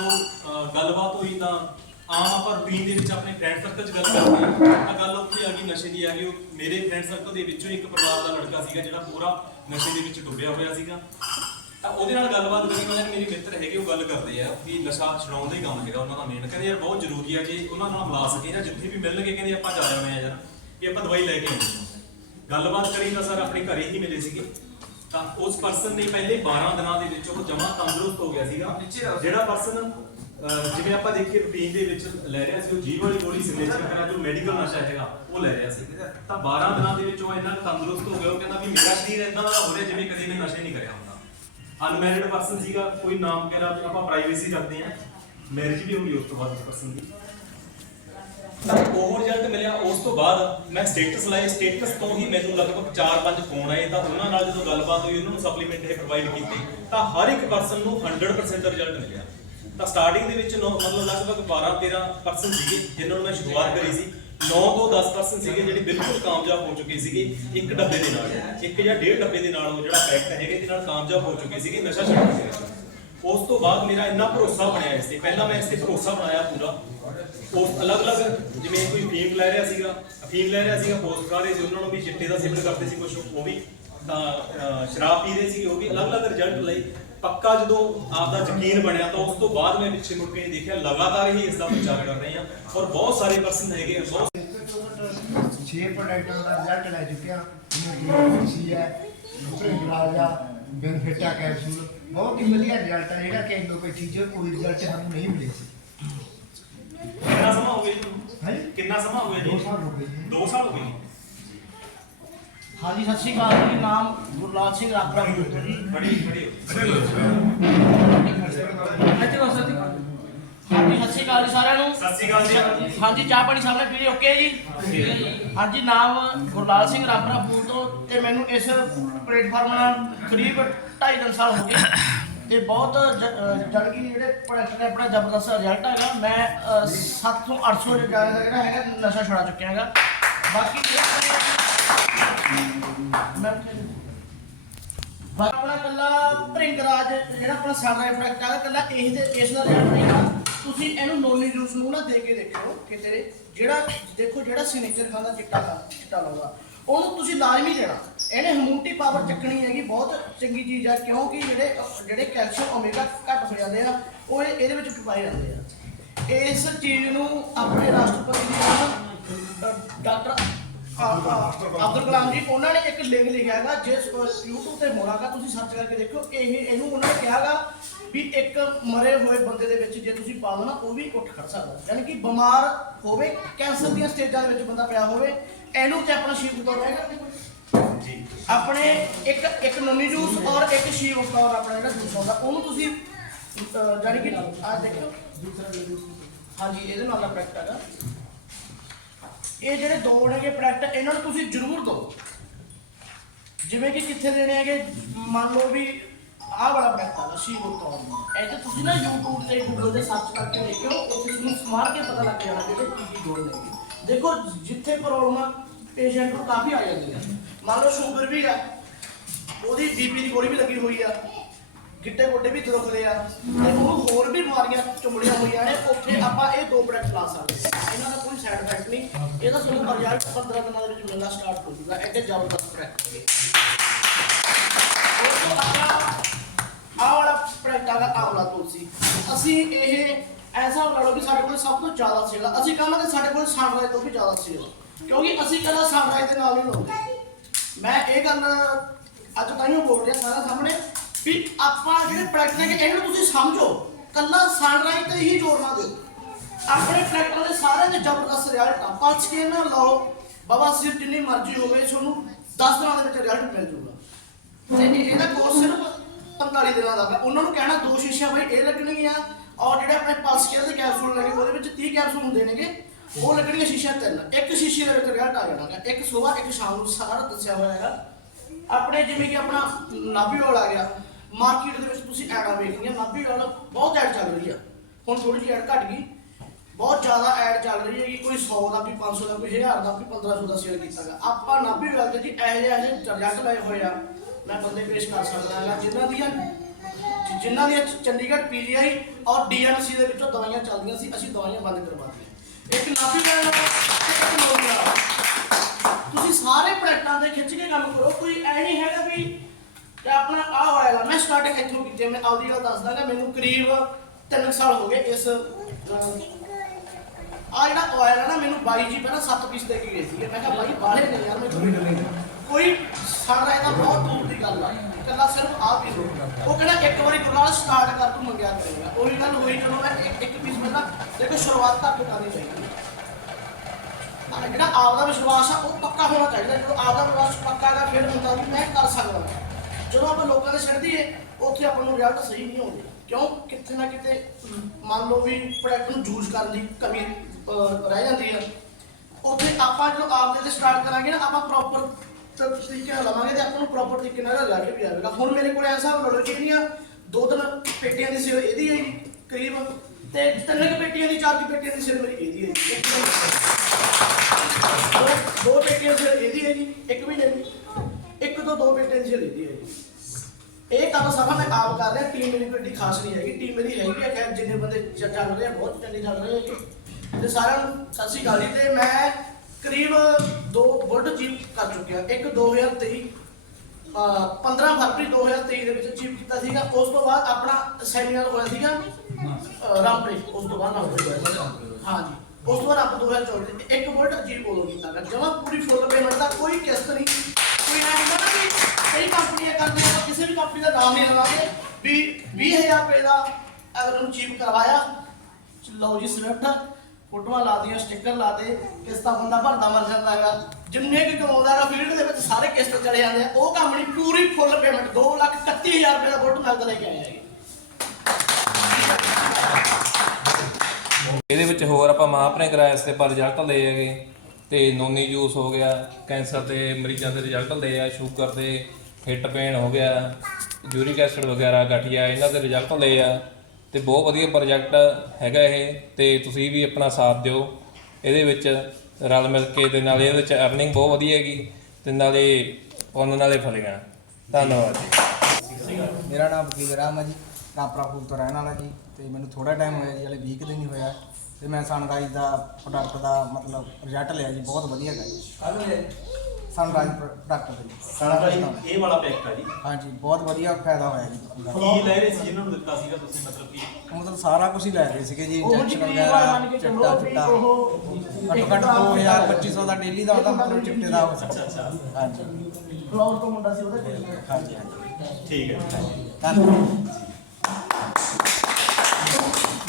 ਜਦੋਂ ਗੱਲਬਾਤ ਹੋਈ ਤਾਂ ਆਮ ਆਪਾਂ ਰੂਟੀਨ ਦੇ ਵਿੱਚ ਆਪਣੇ ਫਰੈਂਡ ਸਰਕਲ 'ਚ ਗੱਲ ਕਰਦੇ ਹਾਂ। ਤਾਂ ਗੱਲ ਉੱਥੇ ਆ ਗਈ ਨਸ਼ੇ ਦੀ, ਆ ਗਈ ਉਹ ਮੇਰੇ ਫਰੈਂਡ ਸਰਕਲ ਦੇ ਵਿੱਚੋਂ ਇੱਕ ਪਰਿਵਾਰ ਦਾ ਲੜਕਾ ਸੀਗਾ ਜਿਹੜਾ ਪੂਰਾ ਨਸ਼ੇ ਦੇ ਵਿੱਚ ਡੁੱਬਿਆ ਹੋਇਆ ਸੀਗਾ। ਤਾਂ ਉਹਦੇ ਨਾਲ ਗੱਲਬਾਤ ਕਰੀ ਉਹਨਾਂ ਨੇ ਮੇਰੇ ਮਿੱਤਰ ਹੈਗੇ ਉਹ ਗੱਲ ਕਰਦੇ ਆ ਵੀ ਨਸ਼ਾ ਛਡਾਉਣ ਦਾ ਹੀ ਕੰਮ ਹੈਗਾ ਉਹਨਾਂ ਦਾ ਮੇਨ ਕਹਿੰਦੇ ਯਾਰ ਬਹੁਤ ਜ਼ਰੂਰੀ ਆ, ਜੇ ਉਹਨਾਂ ਨਾਲ ਮਿਲਾ ਸਕੇ ਜਾਂ ਜਿੱਥੇ ਵੀ ਮਿਲਣਗੇ, ਕਹਿੰਦੇ ਆਪਾਂ ਜਾ ਜਾਣੇ ਆ ਯਾਰ, ਵੀ ਆਪਾਂ ਦਵਾਈ ਲੈ ਕੇ ਆਉਂਦੇ ਗੱਲਬਾਤ ਕਰੀ ਤਾਂ ਸਰ ਆਪਣੇ ਘਰੇ ਹੀ ਮਿਲੇ ਸੀਗੇ। ਤਾਂ ਉਸ ਪਰਸਨ ਨੇ ਪਹਿਲੇ 12 ਦਿਨਾਂ ਦੇ ਵਿੱਚ ਉਹ ਜਮਾ ਤੰਦਰੁਸਤ ਹੋ ਗਿਆ ਸੀਗਾ। ਜਿਹੜਾ ਪਰਸਨ ਜਿਵੇਂ ਆਪਾਂ ਦੇਖੀਏ ਰੂਟੀਨ ਦੇ ਵਿੱਚ ਲੈ ਰਿਹਾ ਸੀ ਉਹ ਜੀਵ ਵਾਲੀ ਗੋਲੀ ਸਿਗਨੇਚਰ ਕਰਾ ਜੋ ਮੈਡੀਕਲ ਨਸ਼ਾ ਹੈਗਾ ਉਹ ਲੈ ਰਿਹਾ ਸੀ। ਤਾਂ 12 ਦਿਨਾਂ ਦੇ ਵਿੱਚ ਉਹ ਇੰਨਾ ਤੰਦਰੁਸਤ ਹੋ ਗਿਆ ਉਹ ਕਹਿੰਦਾ ਵੀ ਮੇਰਾ ਸਰੀਰ ਇਦਾਂ ਦਾ ਹੋ ਰਿਹਾ ਜਿਵੇਂ ਕਦੇ ਮੈਂ ਨਸ਼ਾ ਨਹੀਂ ਕਰਿਆ ਹੁੰਦਾ। ਅਨਮੈਰਿਡ ਪਰਸਨ ਸੀਗਾ ਕੋਈ ਨਾਮ ਵਗੈਰਾ ਆਪਾਂ ਪ੍ਰਾਈਵੇਸੀ ਰੱਖਦੇ ਆ ਮੈਰਿਜ ਵੀ ਹੋਈ ਉਸ ਤੋਂ ਬਾਅਦ ਉਸ ਪਰਸਨ ਦੀ। ਤਾਂ ਉਹ ਰਿਜ਼ਲਟ ਮਿਲਿਆ, ਉਸ ਤੋਂ ਬਾਅਦ ਮੈਂ ਸਟੇਟਸ ਲਾਏ। ਸਟੇਟਸ ਤੋਂ ਹੀ ਮੈਨੂੰ ਲਗਭਗ 4-5 ਫੋਨ ਆਏ। ਤਾਂ ਉਹਨਾਂ ਨਾਲ ਜਦੋਂ ਗੱਲਬਾਤ ਹੋਈ, ਉਹਨਾਂ ਨੂੰ ਸਪਲੀਮੈਂਟ ਇਹ ਪ੍ਰੋਵਾਈਡ ਕੀਤੀ, ਤਾਂ ਹਰ ਇੱਕ ਪਰਸਨ ਨੂੰ 100% ਰਿਜ਼ਲਟ ਮਿਲਿਆ। ਤਾਂ ਸਟਾਰਟਿੰਗ ਦੇ ਵਿੱਚ ਨੌ- ਮਤਲਬ ਲਗਭਗ 12-13 ਪਰਸਨ ਸੀਗੇ, ਜਿਨ੍ਹਾਂ ਨੂੰ ਮੈਂ ਸ਼ੁਰੂਆਤ ਕਰੀ ਸੀ। 9 ਤੋਂ 10 ਪਰਸਨ ਸੀਗੇ ਜਿਹੜੇ ਬਿਲਕੁਲ ਕਾਮਯਾਬ ਹੋ ਚੁੱਕੇ ਸੀਗੇ, ਇੱਕ ਡੱਬੇ ਦੇ ਨਾਲ। ਇੱਕ ਜਾਂ ਡੇਢ ਡੱਬੇ ਦੇ ਨਾਲ ਉਹ ਜਿਹੜਾ ਪੈਕਟ ਹੈਗੇ, ਇਹਦੇ ਨਾਲ ਕਾਮਯਾਬ ਹੋ ਚੁੱਕੇ ਸੀਗੇ ਨਸ਼ਾ ਛੱਡ ਕੇ ਉਸ ਤੋਂ ਬਾਅਦ ਮੇਰਾ ਇੰਨਾ ਭਰੋਸਾ ਬਣਿਆ ਇਸ ਤੇ। ਪਹਿਲਾਂ ਮੈਂ ਇਸ ਤੇ ਭਰੋਸਾ ਬਣਾਇਆ ਪੂਰਾ। ਉਸ ਅਲੱਗ-ਅਲੱਗ ਜਿਵੇਂ ਕੋਈ ਫੀਮ ਲੈ ਰਿਹਾ ਸੀਗਾ ਫੀਮ ਲੈ ਰਿਹਾ ਸੀਗਾ ਪੋਸਟ ਕਰ ਰਹੇ ਸੀ ਉਹਨਾਂ ਨੂੰ ਵੀ ਚਿੱਟੇ ਦਾ ਸੇਵਨ ਕਰਦੇ ਸੀ ਕੁਝ ਉਹ ਵੀ ਤਾਂ ਸ਼ਰਾਬ ਪੀ ਰਹੇ ਸੀ ਉਹ ਵੀ ਅਲੱਗ-ਅਲੱਗ ਰਿਜ਼ਲਟ ਲਈ। ਪੱਕਾ ਜਦੋਂ ਆਪਦਾ ਯਕੀਨ ਬਣਿਆ ਤਾਂ ਉਸ ਤੋਂ ਬਾਅਦ ਮੈਂ ਪਿੱਛੇ ਮੁੜ ਕੇ ਦੇਖਿਆ ਲਗਾਤਾਰ ਹੀ ਇਸ ਦਾ ਪ੍ਰਚਾਰ ਕਰ ਰਹੇ ਹਾਂ ਔਰ ਬਹੁਤ ਸਾਰੇ ਪਰਸਨ ਹੈਗੇ ਆ, ਬਹੁਤ 6 ਪ੍ਰੋਡਕਟਾਂ ਦਾ ਰਿਜ਼ਲਟ ਲੈ ਚੁੱਕਿਆ। ਜਿਵੇਂ ਕਿ ਸੀ ਹੈ ਬੈਨਫਿਟਾ ਕੈਪਸੂਲ ਬਹੁਤ ਹੀ ਵਧੀਆ ਰਿਜ਼ਲਟ ਹੈ ਜਿਹੜਾ ਕਿ ਐਲੋਪੈਥੀ ਚ ਕੋਈ ਰਿਜ਼ਲਟ ਸਾਨੂੰ ਨਹੀਂ ਮਿਲੇ ਸੀ। ਕਿੰਨਾ ਸਮਾਂ ਹੋ ਗਿਆ ਜੀ? ਹਾਂਜੀ ਕਿੰਨਾ ਸਮਾਂ ਹੋ ਗਿਆ ਜੀ? ਦੋ ਸਾਲ ਹੋ ਗਏ ਜੀ। 2 ਸਾਲ ਹੋ ਗਏ ਜੀ। ਹਾਂਜੀ ਸਤਿ ਸ਼੍ਰੀ ਅਕਾਲ ਜੀ ਨਾਮ ਗੁਰਲਾਲ ਸਿੰਘ ਰਾਪਰਾ ਜੀ। ਬੜੀ ਬੜੀ ਹੋ ਹਾਂਜੀ ਸਤਿ ਸ਼੍ਰੀ ਅਕਾਲ ਜੀ ਸਾਰਿਆਂ ਨੂੰ। ਸਤਿ ਸ਼੍ਰੀ ਅਕਾਲ ਜੀ। ਹਾਂਜੀ ਚਾਹ ਪਾਣੀ ਸਾਹਮਣੇ ਪੀ ਲਈ? ਓਕੇ ਜੀ? ਹਾਂਜੀ ਨਾਮ ਗੁਰਲਾਲ ਸਿੰਘ ਰਾਪਰਾ ਪੂਰ ਤੋਂ ਤੇ ਮੈਨੂੰ ਇਸ ਪਲੇਟਫਾਰਮ ਨਾਲ ਕਰੀਬ 2.5 ਸਾਲ ਹੋ ਗਏ। ਤੇ ਬਹੁਤ ਜੜ ਕਿ ਜਿਹੜੇ ਪ੍ਰੋਡਕਟ ਨੇ ਆਪਣਾ ਜ਼ਬਰਦਸਤ ਰਿਜ਼ਲਟ ਹੈਗਾ। ਮੈਂ 7 ਤੋਂ 800 ਦੇ ਦਾ ਜਿਹੜਾ ਹੈਗਾ ਨਸ਼ਾ ਛੁਡਾ ਚੁੱਕਿਆ ਹੈਗਾ। ਬਾਕੀ ਮੈਂ ਆਪਣਾ ਕੱਲਾ ਭ੍ਰਿੰਗਰਾਜ ਜਿਹੜਾ ਆਪਣਾ ਸਾਡਾ ਪ੍ਰੋਡਕਟ ਹੈਗਾ ਕੱਲਾ ਇਹ ਤੇ ਇਸ ਦਾ ਰਿਜ਼ਲਟ ਨਹੀਂ ਹੈਗਾ। ਤੁਸੀਂ ਇਹਨੂੰ ਨੋਨੀ ਜੂਸ ਨੂੰ ਨਾ ਦੇ ਕੇ ਦੇਖਿਓ ਕਿ ਤੇਰੇ ਜਿਹੜਾ, ਦੇਖੋ ਜਿਹੜਾ ਸਿਗਨੇਚਰ ਖਾਂਦਾ ਚਿੱਟਾ ਖਾ ਚਿੱਟਾ ਲਾਉਂਦਾ। ਉਹਨੂੰ ਤੁਸੀਂ ਲਾਜ਼ਮੀ ਦੇਣਾ। ਇਹਨੇ ਹਮੂਨਟੀ ਪਾਵਰ ਚੱਕਣੀ ਹੈਗੀ, ਬਹੁਤ ਚੰਗੀ ਚੀਜ਼ ਆ, ਕਿਉਂਕਿ ਜਿਹੜੇ ਜਿਹੜੇ ਕੈਲਸ਼ੀਅਮ ਓਮੇਗਾ ਘੱਟ ਹੋ ਜਾਂਦੇ ਆ, ਉਹ ਇਹਦੇ ਵਿੱਚ ਪਾਏ ਜਾਂਦੇ ਆ। ਇਸ ਚੀਜ਼ ਨੂੰ ਆਪਣੇ ਰਾਸ਼ਟਰਪਤੀ ਜੀ ਡਾਕਟਰ ਅਬਦੁਲ ਕਲਾਮ ਜੀ ਉਹਨਾਂ ਨੇ ਇੱਕ ਲਿੰਕ ਲਿਖਿਆ ਹੈਗਾ ਜਿਸ YouTube ਤੇ ਹੋਣਾਗਾ ਤੁਸੀਂ ਸਰਚ ਕਰਕੇ ਦੇਖੋ ਇਹ ਇਹਨੂੰ ਉਹਨਾਂ ਨੇ ਕਿਹਾਗਾ ਵੀ ਇੱਕ ਮਰੇ ਹੋਏ ਬੰਦੇ ਦੇ ਵਿੱਚ ਜੇ ਤੁਸੀਂ ਪਾ ਦੋ ਨਾ ਉਹ ਵੀ ਉੱਠ ਖੜ ਸਕਦਾ। ਯਾਨੀ ਕਿ ਬਿਮਾਰ ਹੋਵੇ ਕੈਂਸਰ ਦੀਆਂ ਸਟੇਜਾਂ ਦੇ ਵਿੱਚ ਬੰਦਾ ਪਿਆ ਹੋਵੇ ਇਹਨੂੰ ਤੇ ਆਪਣਾ ਸ਼ੀਵ ਕੌਰ ਹੈਗਾ ਜੀ। ਆਪਣੇ ਇੱਕ ਇੱਕ ਨੋਨੀ ਜੂਸ ਔਰ ਇੱਕ ਸ਼ੀਵ ਕੌਰ ਆਪਣਾ ਜਿਹੜਾ ਜੂਸ ਆਉਂਦਾ ਉਹਨੂੰ ਤੁਸੀਂ ਜਾਣੀ ਕਿ ਆ ਦੇਖੋ ਹਾਂਜੀ ਇਹਦੇ ਨਾਲ ਦਾ ਪ੍ਰੋਡਕਟ ਹੈਗਾ। ਇਹ ਜਿਹੜੇ ਦੋ ਨੇਗੇ ਪ੍ਰੋਡਕਟ ਇਹਨਾਂ ਨੂੰ ਤੁਸੀਂ ਜ਼ਰੂਰ ਦਿਓ ਜਿਵੇਂ ਕਿ ਕਿੱਥੇ ਦੇਣੇ ਹੈਗੇ, ਮੰਨ ਲਓ ਵੀ ਆਹ ਵਾਲਾ ਪ੍ਰੋਡਕਟ ਆ ਸ਼ੀ ਉਹ ਇਹ ਤੇ ਤੁਸੀਂ ਨਾ YouTube ਤੇ, Google ਤੇ ਸਰਚ ਕਰਕੇ ਦੇਖਿਓ, ਉੱਥੇ ਤੁਹਾਨੂੰ ਸਮਾਰ ਕੇ ਪਤਾ ਲੱਗ ਜਾਣਾ ਕਿ ਕੀ ਕੀ ਗੋਲ ਨੇ ਦੇਖੋ, ਜਿੱਥੇ ਪ੍ਰੋਬਲਮ ਪੇਸ਼ੈਂਟ ਨੂੰ ਕਾਫੀ ਆ ਜਾਂਦੀ ਹੈ ਮੰਨ ਲਓ ਸ਼ੂਗਰ ਵੀ ਹੈ ਉਹਦੀ ਬੀਪੀ ਦੀ ਗੋਲੀ ਵੀ ਲੱਗੀ ਹੋਈ ਆ। ਗਿੱਟੇ ਗੋਡੇ ਵੀ ਦੁਖਦੇ ਆ ਤੇ ਉਹ ਹੋਰ ਵੀ ਬਿਮਾਰੀਆਂ ਚੁੰਮੜੀਆਂ ਹੋਈਆਂ ਨੇ, ਉੱਥੇ ਆਪਾਂ ਇਹ ਦੋ ਪ੍ਰੋਡਕਟ ਲਾ ਸਕਦੇ ਹਾਂ। ਇਹਨਾਂ ਦਾ ਕੋਈ ਸਾਈਡ ਇਫੈਕਟ ਨਹੀਂ। ਇਹਦਾ ਤੁਹਾਨੂੰ ਰਿਜ਼ਲਟ 15 ਦਿਨਾਂ ਦੇ ਵਿੱਚ ਮਿਲਣਾ ਸਟਾਰਟ ਹੋ ਜੂਗਾ ਐਡੇ ਜ਼ਬਰਦਸਤ ਪ੍ਰੋਡਕਟ ਨੇ ਉਸ ਤੋਂ ਬਾਅਦ ਆਹ ਵਾਲਾ ਪ੍ਰੋਡਕਟ ਆਗਾ ਆਮਲਾ ਤੁਲਸੀ। ਅਸੀਂ ਇਹ ਐਸਾ ਲਾ ਲਓ ਕਿ ਸਾਡੇ ਕੋਲ ਸਭ ਤੋਂ ਜ਼ਿਆਦਾ ਸੇਲ ਆ। ਅਸੀਂ ਕਹਾਂਗੇ ਸਾਡੇ ਕੋਲ ਸਨਰਾਈਜ਼ ਤੋਂ ਵੀ ਜ਼ਿਆਦਾ ਸੇਲ ਆ। ਕਿਉਂਕਿ ਅਸੀਂ ਕੱਲਾ ਸਨਰਾਈਜ਼ ਦੇ ਨਾਲ ਹੀ ਲਾਉਂਦੇ ਮੈਂ ਇਹ ਗੱਲ ਅੱਜ ਤਾਈਓ ਬੋਲ ਰਿਹਾ ਸਾਰਾ ਸਾਹਮਣੇ। ਵੀ ਆਪਾਂ ਜਿਹੜੇ ਪ੍ਰੋਡਕਟ ਨੇ ਇਹਨੂੰ ਤੁਸੀਂ ਸਮਝੋ, ਕੱਲਾ ਸਨਰਾਈਜ਼ ਤੇ ਹੀ ਜ਼ੋਰ ਨਾ ਦਿਓ ਆਪਣੇ ਪ੍ਰੋਡਕਟਾਂ ਦੇ ਸਾਰੇ ਦੇ ਜ਼ਬਰਦਸਤ ਰਿਜ਼ਲਟ ਆ। ਪਲਸ ਕੇ ਨਾ ਲਾਓ। ਬਾਬਾ, ਸਿਰ ਜਿੰਨੀ ਮਰਜ਼ੀ ਹੋਵੇ, ਤੁਹਾਨੂੰ 10 ਦਿਨਾਂ ਦੇ ਵਿੱਚ ਰਿਜ਼ਲਟ ਮਿਲ ਜਾਊਗਾ ਤੇ ਇਹਦਾ ਕੋਰਸ ਸਿਰਫ 45 ਦਿਨਾਂ ਦਾ। ਹੈ ਉਹਨਾਂ ਨੂੰ ਕਹਿਣਾ, ਦੋ ਸ਼ੀਸ਼ੀਆਂ ਬਈ, ਇਹ ਲੱਗਣਗੀਆਂ। ਔਰ ਜਿਹੜੇ ਆਪਣੇ ਪਲਸ ਕੇਅਰ ਦੇ ਕੈਪਸੂਲ ਲੱਗੇ, ਉਹਦੇ ਵਿੱਚ 30 ਕੈਪਸੂਲ ਹੁੰਦੇ ਨੇਗੇ। ਉਹ ਲੱਗਣਗੀਆਂ ਸ਼ੀਸ਼ੀਆਂ ਤਿੰਨ। ਇੱਕ ਸ਼ੀਸ਼ੇ ਦੇ ਵਿੱਚ ਰਿਜ਼ਲਟ ਆ ਜਾਣਾ ਇੱਕ ਸਵੇਰ, ਇੱਕ ਸ਼ਾਮ ਨੂੰ ਸਾਰਾ ਦੱਸਿਆ ਹੋਇਆ ਹੈਗਾ। ਆਪਣੇ ਜਿਵੇਂ ਕਿ ਆਪਣਾ ਨਾਭੀ ਵਾਲ ਆ ਗਿਆ। ਮਾਰਕੀਟ ਦੇ ਵਿੱਚ ਤੁਸੀਂ ਐਡਾਂ ਵੇਖੀਆਂ ਨਾਭੀ ਵਾਲ ਬਹੁਤ ਐਡ ਚੱਲ ਰਹੀ ਆ। ਹੁਣ ਥੋੜੀ ਜਿਹੀ ਐਡ ਘਟ ਗਈ। ਬਹੁਤ ਜ਼ਿਆਦਾ ਐਡ ਚੱਲ ਰਹੀ ਹੈਗੀ, ਕੋਈ 100 ਦਾ ਵੀ 500 ਦਾ, ਕੋਈ 1000 ਦਾ ਵੀ 1500 ਦਾ ਸੇਲ ਕੀਤਾ ਗਿਆ ਆਪਾਂ ਨਾਭੀ ਵਾਲ ਤੇ ਜੀ, ਇਹੋ ਜਿਹੇ ਇਹੋ ਜਿਹੇ ਰਿਜ਼ਲਟ ਲਏ ਹੋਏ ਆ। ਮੈਂ ਬੰਦੇ ਪੇਸ਼ ਕਰ ਸਕਦਾ ਹਾਂ ਜਿਨ੍ਹਾਂ ਦੀਆਂ ਜਿਨ੍ਹਾਂ ਦੀਆਂ ਚ- ਚੰਡੀਗੜ੍ਹ ਪੀਜੀਆਈ ਔਰ ਡੀਐਮਸੀ ਦੇ ਵਿੱਚੋਂ ਦਵਾਈਆਂ ਚੱਲਦੀਆਂ ਸੀ, ਅਸੀਂ ਦਵਾਈਆਂ ਬੰਦ ਕਰਵਾਤੀਆਂ। ਇੱਕ ਨਾਭੀ ਲੈਣ ਇੱਕ ਮੋਰੀਆ ਤੁਸੀਂ ਸਾਰੇ ਪ੍ਰੋਡਕਟਾਂ ਤੇ ਖਿੱਚ ਕੇ ਕੰਮ ਕਰੋ। ਕੋਈ ਐ ਨਹੀਂ ਹੈਗਾ ਕਿ ਆਪਣਾ ਆਹ ਹੋਇਆ ਮੈਂ ਸਟਾਰਟਿੰਗ ਇੱਥੋਂ ਕੀਤੀ। ਮੈਂ ਆਪਦੀ ਗੱਲ ਦੱਸਦਾ ਕਿ ਮੈਨੂੰ ਕਰੀਬ 3 ਸਾਲ ਹੋ ਗਏ ਇਸ ਆ ਜਿਹੜਾ ਆਇਲ ਹੈ ਨਾ ਮੈਨੂੰ ਬਾਈ ਜੀ ਪਹਿਲਾਂ 7 ਪੀਸ ਦੇ ਕੇ ਗਏ ਸੀਗੇ। ਮੈਂ ਕਿਹਾ ਬਾਈ ਬਾਹਲੇ ਨੇ ਯਾਰ ਮੈਂ ਕੋਈ ਸਾਡਾ ਇਹਦਾ ਬਹੁਤ ਦੂਰ ਦੀ ਗੱਲ ਆ। ਇਕੱਲਾ ਸਿਰਫ ਆਪ ਹੀ ਉਹ ਕਹਿੰਦਾ ਇੱਕ ਵਾਰੀ ਗੁਰਨਾਲ ਸਟਾਰਟ ਕਰ ਤੂੰ ਮੰਗਿਆ ਕਰੇਗਾ ਉਹੀ ਗੱਲ ਹੋਈ ਜਦੋਂ ਮੈਂ ਇੱਕ ਇੱਕ ਪੀਸ ਪਹਿਲਾਂ ਦੇਖੋ ਸ਼ੁਰੂਆਤ ਤੱਕ ਕਰਨੀ ਚਾਹੀਦੀ ਆ ਜਿਹੜਾ ਆਪਦਾ ਵਿਸ਼ਵਾਸ ਆ ਉਹ ਪੱਕਾ ਹੋਣਾ ਚਾਹੀਦਾ। ਜਦੋਂ ਆਪਦਾ ਵਿਸ਼ਵਾਸ ਪੱਕਾ ਹੈਗਾ ਫਿਰ ਹੁੰਦਾ ਵੀ ਮੈਂ ਕਰ ਸਕਦਾ। ਜਦੋਂ ਆਪਾਂ ਲੋਕਾਂ ਦੇ ਛੱਡ ਦਈਏ ਉੱਥੇ ਆਪਾਂ ਨੂੰ ਰਿਜ਼ਲਟ ਸਹੀ ਨਹੀਂ ਹੁੰਦੇ ਕਿਉਂ? ਕਿਤੇ ਨਾ ਕਿਤੇ ਮੰਨ ਲਓ ਵੀ ਪ੍ਰੋਡਕਟ ਨੂੰ ਯੂਜ਼ ਕਰਨ ਦੀ ਕਮੀ ਰਹਿ ਜਾਂਦੀ ਆ। ਉੱਥੇ ਆਪਾਂ ਜਦੋਂ ਆਪਦੇ ਤੇ ਸਟਾਰਟ ਕਰਾਂਗੇ ਨਾ, ਆਪਾਂ ਪ੍ਰੋਪਰ ਤਰੀਕੇ ਨਾਲ ਲਵਾਂਗੇ ਤੇ ਆਪਾਂ ਨੂੰ ਪ੍ਰੋਪਰ ਤਰੀਕੇ ਨਾਲ ਰਿਜ਼ਲਟ ਵੀ ਆਵੇਗਾ। ਹੁਣ ਮੇਰੇ ਕੋਲ ਐਸਾ ਲੜੋ ਜਿਹੜੀਆਂ ਦੋ ਤਿੰਨ ਪੇਟੀਆਂ ਦੀ ਸੇਲ ਇਹਦੀ ਹੈ ਕਰੀਬ। ਤੇ ਤਿੰਨ ਕੁ ਪੇਟੀਆਂ ਦੀ, ਚਾਰ ਕੁ ਪੇਟੀਆਂ ਦੀ ਸੇਲ ਮੇਰੀ ਇਹਦੀ ਹੈ ਦੋ- ਪੇਟੀਆਂ ਦੀ ਸੇਲ ਇਹਦੀ ਹੈ ਜੀ ਇੱਕ ਵੀ ਨਹੀਂ ਇੱਕ ਤੋਂ ਦੋ ਪੇਟੀਆਂ ਇਹਦੀ ਹੈ ਜੀ ਇਹ ਕੰਮ ਸਾਰਾ ਮੈਂ ਆਪ ਕਰ ਰਿਹਾ ਟੀਮ ਮੇਰੀ ਕੋਈ ਖਾਸ ਨਹੀਂ ਹੈਗੀ ਟੀਮ ਮੇਰੀ ਹੈਗੀ ਹੈ ਖੈਰ ਜਿੰਨੇ ਬੰਦੇ ਚੱਲ ਰਹੇ ਆ, ਬਹੁਤ ਚੰਗੇ ਚੱਲ ਰਹੇ ਆ ਜੀ। ਤੇ ਸਾਰਿਆਂ ਨੂੰ ਸਤਿ ਸ਼੍ਰੀ ਅਕਾਲ ਜੀ, ਤੇ ਮੈਂ ਕਰੀਬ ਦੋ ਵਰਲਡ ਜੀਪ ਕਰ ਚੁੱਕਿਆ। ਇੱਕ 2023 15 ਫਰਵਰੀ 2023 ਦੇ ਵਿੱਚ ਜੀਪ ਕੀਤਾ ਸੀਗਾ, ਉਸ ਤੋਂ ਬਾਅਦ ਆਪਣਾ ਸੈਮੀਨਾਰ ਹੋਇਆ ਸੀਗਾ ਰਾਮਪੁਰੇ ਉਸ ਤੋਂ ਬਾਅਦ ਰਾਮਪੁਰੇ ਹੋਇਆ ਹਾਂਜੀ ਉਸ ਤੋਂ ਬਾਅਦ ਆਪਾਂ 2024 ਦੇ ਇੱਕ ਵਰਲਡ ਜੀਪ ਉਦੋਂ ਕੀਤਾ। ਗਾ ਜਮਾ ਪੂਰੀ ਫੁੱਲ ਪੇਮੈਂਟ ਦਾ ਕੋਈ ਕਿਸ਼ਤ ਨਹੀਂ, ਕੋਈ ਨਾ ਕਈ ਕੰਪਨੀਆਂ ਕਰਦੀਆਂ ਆਪਾਂ ਕਿਸੇ ਵੀ ਕੰਪਨੀ ਦਾ ਨਾਮ ਨਹੀਂ ਲਵਾਂਗੇ, ਵੀ 20000 ਰੁਪਏ ਦਾ ਅਗਰ ਉਹਨੂੰ ਚੀਪ ਕਰਵਾਇਆ, ਲਓ ਜੀ ਸਵਿਫਟ ਫੋਟੋਆਂ ਲਾ ਦੀਆਂ ਸਟicker ਲਾ ਦੇ, ਕਿਸ਼ਤਾਂ ਬੰਦਾ ਭਰਦਾ ਮਰ ਜਾਂਦਾ ਹੈਗਾ। ਜਿੰਨੇ ਕਿ ਕਮਾਉਂਦਾ ਹੈਗਾ ਫੀਲਡ ਦੇ ਵਿੱਚ ਸਾਰੇ ਕਿਸ਼ਤ ਚਲੇ ਜਾਂਦੇ ਆ। ਉਹ ਕੰਪਨੀ ਪੂਰੀ ਫੁੱਲ ਪੇਮੈਂਟ 231000 ਰੁਪਏ ਦਾ ਫੋਟ ਨਗਦ ਲੈ ਕੇ ਆਏ ਹੈਗੇ। ਇਹਦੇ ਵਿੱਚ ਹੋਰ ਆਪਾਂ ਮਾਪਰੇ ਕਰਾਇਆ ਇਸ ਤੇ, ਪਰ ਰਿਜ਼ਲਟ ਲਏ ਹੈਗੇ। ਤੇ ਨੋਨੀ ਜੂਸ ਹੋ ਗਿਆ, ਕੈਂਸਰ ਦੇ ਮਰੀਜ਼ਾਂ ਦੇ ਰਿਜ਼ਲਟ ਲਏ ਆ, ਸ਼ੂਗਰ ਦੇ ਹਿੱਟ ਪੇਨ ਹੋ ਗਿਆ ਯੂਰਿਕ ਐਸਿਡ ਵਗੈਰਾ ਗਠੀਆ ਇਹਨਾਂ ਦੇ ਰਿਜ਼ਲਟ ਲਏ ਆ ਤੇ ਬਹੁਤ ਵਧੀਆ ਪ੍ਰੋਜੈਕਟ ਹੈਗਾ ਇਹ ਤੇ ਤੁਸੀਂ ਵੀ ਆਪਣਾ ਸਾਥ ਦਿਓ। ਇਹਦੇ ਵਿੱਚ ਰਲ ਮਿਲ ਕੇ ਤੇ ਨਾਲੇ ਇਹਦੇ ਵਿੱਚ ਅਰਨਿੰਗ ਬਹੁਤ ਵਧੀਆ ਹੈਗੀ ਤੇ ਨਾਲੇ ਉਹਨਾਂ ਨਾਲੇ ਫਲੀਆਂ। ਧੰਨਵਾਦ ਜੀ। ਮੇਰਾ ਨਾਮ ਵਕੀਲ ਰਾਮ ਹੈ ਜੀ ਕਾਪਰਾ ਫੂਲ ਤੋਂ ਰਹਿਣ ਵਾਲਾ ਜੀ ਤੇ ਮੈਨੂੰ ਥੋੜਾ ਟਾਈਮ ਹੋਇਆ ਜੀ ਹਲੇ ਵੀਕ ਦਿਨ ਹੀ ਹੋਇਆ ਤੇ ਮੈਂ ਸਨਰਾਈਜ਼ ਦਾ ਪ੍ਰੋਡਕਟ ਦਾ ਮਤਲਬ ਰਿਜ਼ਲਟ ਲਿਆ ਜੀ ਬਹੁਤ ਵਧੀਆ ਗਾ ਜੀ। ਸਨਰਾਈਜ਼ ਪ੍ਰੋਡਕਟ ਦੇ ਸਨਰਾਈਜ਼ ਇਹ ਵਾਲਾ ਪੈਕਟ ਆ ਜੀ। ਹਾਂਜੀ ਬਹੁਤ ਵਧੀਆ ਫਾਇਦਾ ਹੋਇਆ ਜੀ। ਕੀ ਲੈ ਰਹੇ ਸੀ ਜਿਹਨਾਂ ਨੂੰ ਦਿੱਤਾ ਸੀਗਾ ਤੁਸੀਂ ਮਤਲਬ ਕੀ? ਮਤਲਬ ਸਾਰਾ ਕੁਝ ਹੀ ਲੈ ਰਹੇ ਸੀਗੇ ਜੀ ਇੰਜੈਕਸ਼ਨ ਵਗੈਰਾ ਚਿੱਟਾ ਚਿੱਟਾ। ਘੱਟੋ ਘੱਟ 2000 2500 ਦਾ ਡੇਲੀ ਦਾ ਉਹਦਾ ਮਤਲਬ ਚਿੱਟੇ ਦਾ ਅੱਛਾ ਅੱਛਾ। ਹਾਂਜੀ। ਫਲੋਰ ਤੋਂ ਮੁੰਡਾ ਸੀ ਉਹਦਾ ਠੀਕ ਹੈ। ਧੰਨਵਾਦ।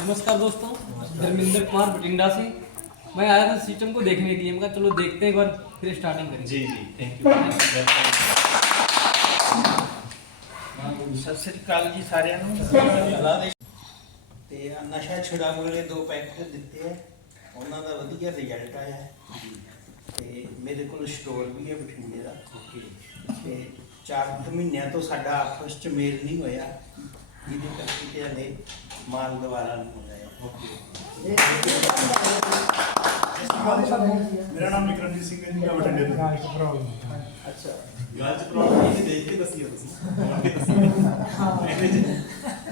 ਨਮਸਕਾਰ ਦੋਸਤੋ ਦਰਮਿੰਦਰ ਕੁਮਾਰ ਬਟਿੰਡਾ ਸੀ। मैं आया था सिस्टम को देखने के लिए मैं कहा चलो देखते हैं एक बार फिर स्टार्टिंग करेंगे ਜੀ ਜੀ ਥੈਂਕ ਯੂ ਸਤਿ ਸ੍ਰੀ ਅਕਾਲ ਜੀ ਸਾਰਿਆਂ ਨੂੰ ਤੇ ਆਹ ਨਸ਼ਾ ਛੁਡਾਉਣ ਵਾਲੇ ਦੋ ਪੈਕੇਟ ਦਿੱਤੇ ਆ ਉਹਨਾਂ ਦਾ ਵਧੀਆ ਰਿਜ਼ਲਟ ਆਇਆ ਹੈ। ਤੇ ਮੇਰੇ ਕੋਲ ਸਟੋਰ ਵੀ ਹੈ ਬਠਿੰਡੇ ਦਾ ਤੇ ਚਾਰ ਕੁ ਮਹੀਨਿਆਂ ਤੋਂ ਸਾਡਾ ਆਪਸ ਚ ਮੇਲ ਨਹੀਂ ਹੋਇਆ ਜਿਹਦੇ ਕਰਕੇ ਤੇ ਹਲੇ ਮਾਲ ਦੁਬਾਰਾ ਨਹੀਂ ਹੋ ਰਿਹਾ ਮੇਰਾ ਨਾਮ ਵਿਕਰਮਜੀਤ ਸਿੰਘ ਹੈ ਜੀ ਮੈਂ ਬਠਿੰਡੇ ਤੋਂ। ਅੱਛਾ। ਗੱਲ ਚ ਪ੍ਰੋਬਲਮ ਇਹ ਦੇਖ ਕੇ ਦੱਸਿਓ ਤੁਸੀਂ।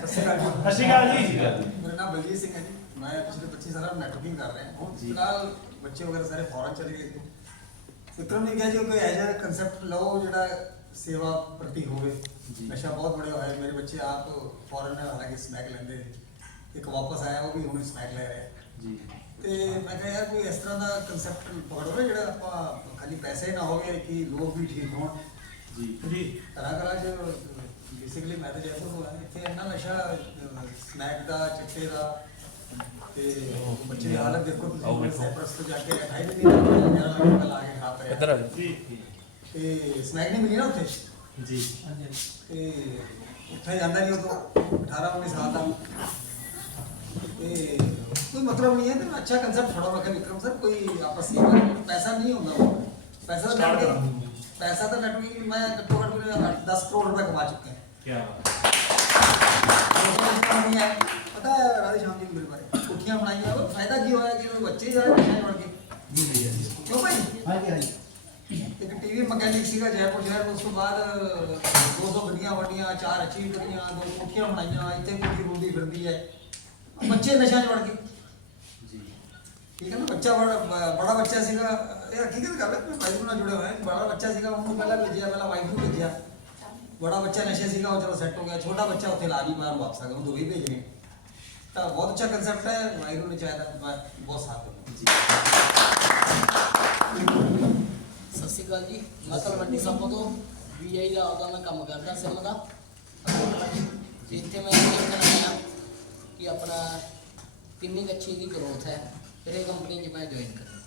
ਸਤਿ ਸ਼੍ਰੀ ਅਕਾਲ ਜੀ। ਮੇਰਾ ਨਾਮ ਬਲਜੀਤ ਸਿੰਘ ਹੈ ਜੀ। ਮੈਂ ਪਿਛਲੇ 25 ਸਾਲਾਂ ਤੋਂ ਨੈਟਵਰਕਿੰਗ ਕਰ ਰਿਹਾ। ਹਾਂ ਫਿਲਹਾਲ ਬੱਚੇ ਵਗੈਰਾ ਸਾਰੇ ਫੋਰਨ ਚਲੇ ਗਏ ਸੀ ਸਿਕਰਮ ਨੇ ਕਿਹਾ ਜੀ ਕੋਈ ਐਜਾ ਕਨਸੈਪਟ ਲਓ ਜਿਹੜਾ ਸੇਵਾ ਪ੍ਰਤੀ ਹੋਵੇ। ਨਸ਼ਾ ਬਹੁਤ ਬੜੇ ਹੋਇਆ। ਮੇਰੇ ਬੱਚੇ ਆਪ ਫੋਰਨ ਹਾਲਾਂਕਿ ਸਮੈਕ ਲੈਂਦੇ ਇੱਕ ਵਾਪਸ ਆਇਆ ਉਹ ਵੀ ਹੁਣ ਸਮੈਕ ਲੈ ਰਿਹਾ। ਜੀ। ਤੇ ਮੈਂ ਕਿਹਾ ਯਾਰ ਕੋਈ ਇਸ ਤਰ੍ਹਾਂ ਦਾ ਕਨਸੈਪਟ ਪਕੜੋ ਨਾ ਜਿਹੜਾ ਆਪਾਂ ਖਾਲੀ ਪੈਸੇ ਨਾ ਹੋਵੇ ਕਿ ਲੋਕ ਵੀ ਠੀਕ ਹੋਣ। ਜੀ। ਜੀ। ਤਰ੍ਹਾਂ ਤਰ੍ਹਾਂ ਜੋ ਬੇਸਿਕਲੀ ਮੈਂ ਤਾਂ ਜੈਸਾ ਹੋਇਆ ਇੱਥੇ ਇੰਨਾ ਨਸ਼ਾ ਸਨੈਕ ਦਾ ਚਿੱਟੇ ਦਾ ਤੇ ਬੱਚੇ ਦੀ ਹਾਲਤ ਦੇਖੋ ਤੁਸੀਂ ਸੈਪਰਸ ਤੋਂ ਜਾ ਕੇ 28 ਦਿਨ 11 ਲੱਖ ਦਾ ਲਾ ਕੇ ਖਾ ਪਿਆ ਇੱਧਰ ਆ ਜਾਓ। ਜੀ। ਤੇ ਸਨੈਕ ਨਹੀਂ ਮਿਲੀ ਨਾ ਉੱਥੇ? ਜੀ। ਤੇ ਉੱਥੇ ਜਾਂਦਾ ਨਹੀਂ ਉਹ ਤੋਂ 18 19 ਸਾਲ ਦਾ। ਤੇ ਕੋਈ ਮਤਲਬ ਨਹੀਂ ਹੈ ਤੇ ਅੱਛਾ ਕਨਸੈਪਟ ਥੋੜਾ ਮੈਂ ਕਿਹਾ ਵਿਕਰਮ ਸਰ ਕੋਈ ਆਪਸ ਵਿੱਚ ਪੈਸਾ ਨਹੀਂ ਹੁੰਦਾ। ਪੈਸਾ ਤਾਂ Start ਕਰਾਂ। ਪੈਸਾ ਤਾਂ ਨੈਟਵਰਕਿੰਗ ਮੈਂ ਘੱਟੋ ਘੱਟ ਮੇਰੇ 10 ਕਰੋੜ ਰੁਪਏ ਕਮਾ ਚੁੱਕਾ ਹਾਂ। ਕੀ ਨਹੀਂ ਹੈ। ਪਤਾ ਹੈ ਰਾਧੇ ਸ਼ਾਮ ਜੀ ਨੂੰ ਮੇਰੇ ਬਾਰੇ। ਕੁੱਠੀਆਂ ਬਣਾਈਆਂ ਉਹ ਫਾਇਦਾ ਕੀ ਹੋਇਆ ਕਿ ਉਹ ਬੱਚੇ ਜਾਏ ਨਸ਼ੇ ਬਣ ਕੇ ਕਿਉਂ ਭਾਈ? ਹਾਂਜੀ ਹਾਂਜੀ। ਇੱਕ ਟੀਵੀ ਮਕੈਨਿਕ ਸੀਗਾ ਜੈਪੁਰ ਸ਼ਹਿਰ ਉਸ ਤੋਂ ਬਾਅਦ 200 ਗੱਡੀਆਂ ਵੰਡੀਆਂ ਚਾਰ ਅਚੀਵ ਕਰੀਆਂ ਦੋ ਕੋਠੀਆਂ ਬਣਾਈਆਂ ਇੱਥੇ ਕੋਠੀ ਰੁਲਦੀ ਫਿਰਦੀ ਹੈ। ਬੱਚੇ ਨਸ਼ਾ 'ਚ ਵੜ ਗਏ ਠੀਕ ਹੈ ਨਾ ਬੱਚਾ ਬੜਾ ਬ- ਬੜਾ ਬੱਚਾ ਸੀਗਾ ਇਹ ਹਕੀਕਤ ਗੱਲ ਹੈ ਵਾਈਫ ਨਾਲ ਜੁੜੇ ਹੋਏ ਹਾਂ ਬੜਾ ਬੱਚਾ ਸੀਗਾ ਉਹਨੂੰ ਪਹਿਲਾਂ ਭੇਜਿਆ ਪਹਿਲਾਂ ਵਾਈਫ ਨੂੰ ਭੇਜਿਆ ਬੜਾ ਬੱਚਾ ਨਸ਼ੇ ਸੀਗਾ ਉਹ ਚਲੋ ਸੈੱਟ ਹੋ ਗਿਆ ਛੋਟਾ ਬੱਚਾ ਉੱਥੇ ਲਾ ਨਹੀਂ ਬਾਹਰ ਵਾਪਸ ਆ ਗਿਆ ਉਹ ਦੋ ਹੀ ਭੇਜ ਰਹੇ ਤਾਂ ਬਹੁਤ ਅੱਛਾ ਕੰਸੈਪਟ ਹੈ ਵਾਹਿਗੁਰੂ ਨੇ ਚਾਹਿਆ ਤਾਂ ਬਹੁਤ ਸਾਥ ਦਿੱਤਾ ਸਤਿ ਸ਼੍ਰੀ ਅਕਾਲ ਜੀ ਮੈਂ ਤਲਵੰਡੀ ਸਾਬੋ ਤੋਂ ਵੀਆਈ ਦਾ ਉਹਦਾ ਮੈਂ ਕੰਮ ਕਰਦਾ ਸਿਮ ਦਾ ਤੇ ਇੱਥੇ ਮੈਂ ਇਹ ਕਹਿਣਾ ਚਾਹੁੰਦਾ ਕਿ ਆਪਣਾ ਕਿੰਨੀ ਕੁ ਅੱਛੀ ਦੀ ਗਰੋਥ ਹੈ ਫਿਰ ਇਹ ਕੰਪਨੀ 'ਚ ਮੈਂ ਜੁਆਇਨ ਕਰਾਂ।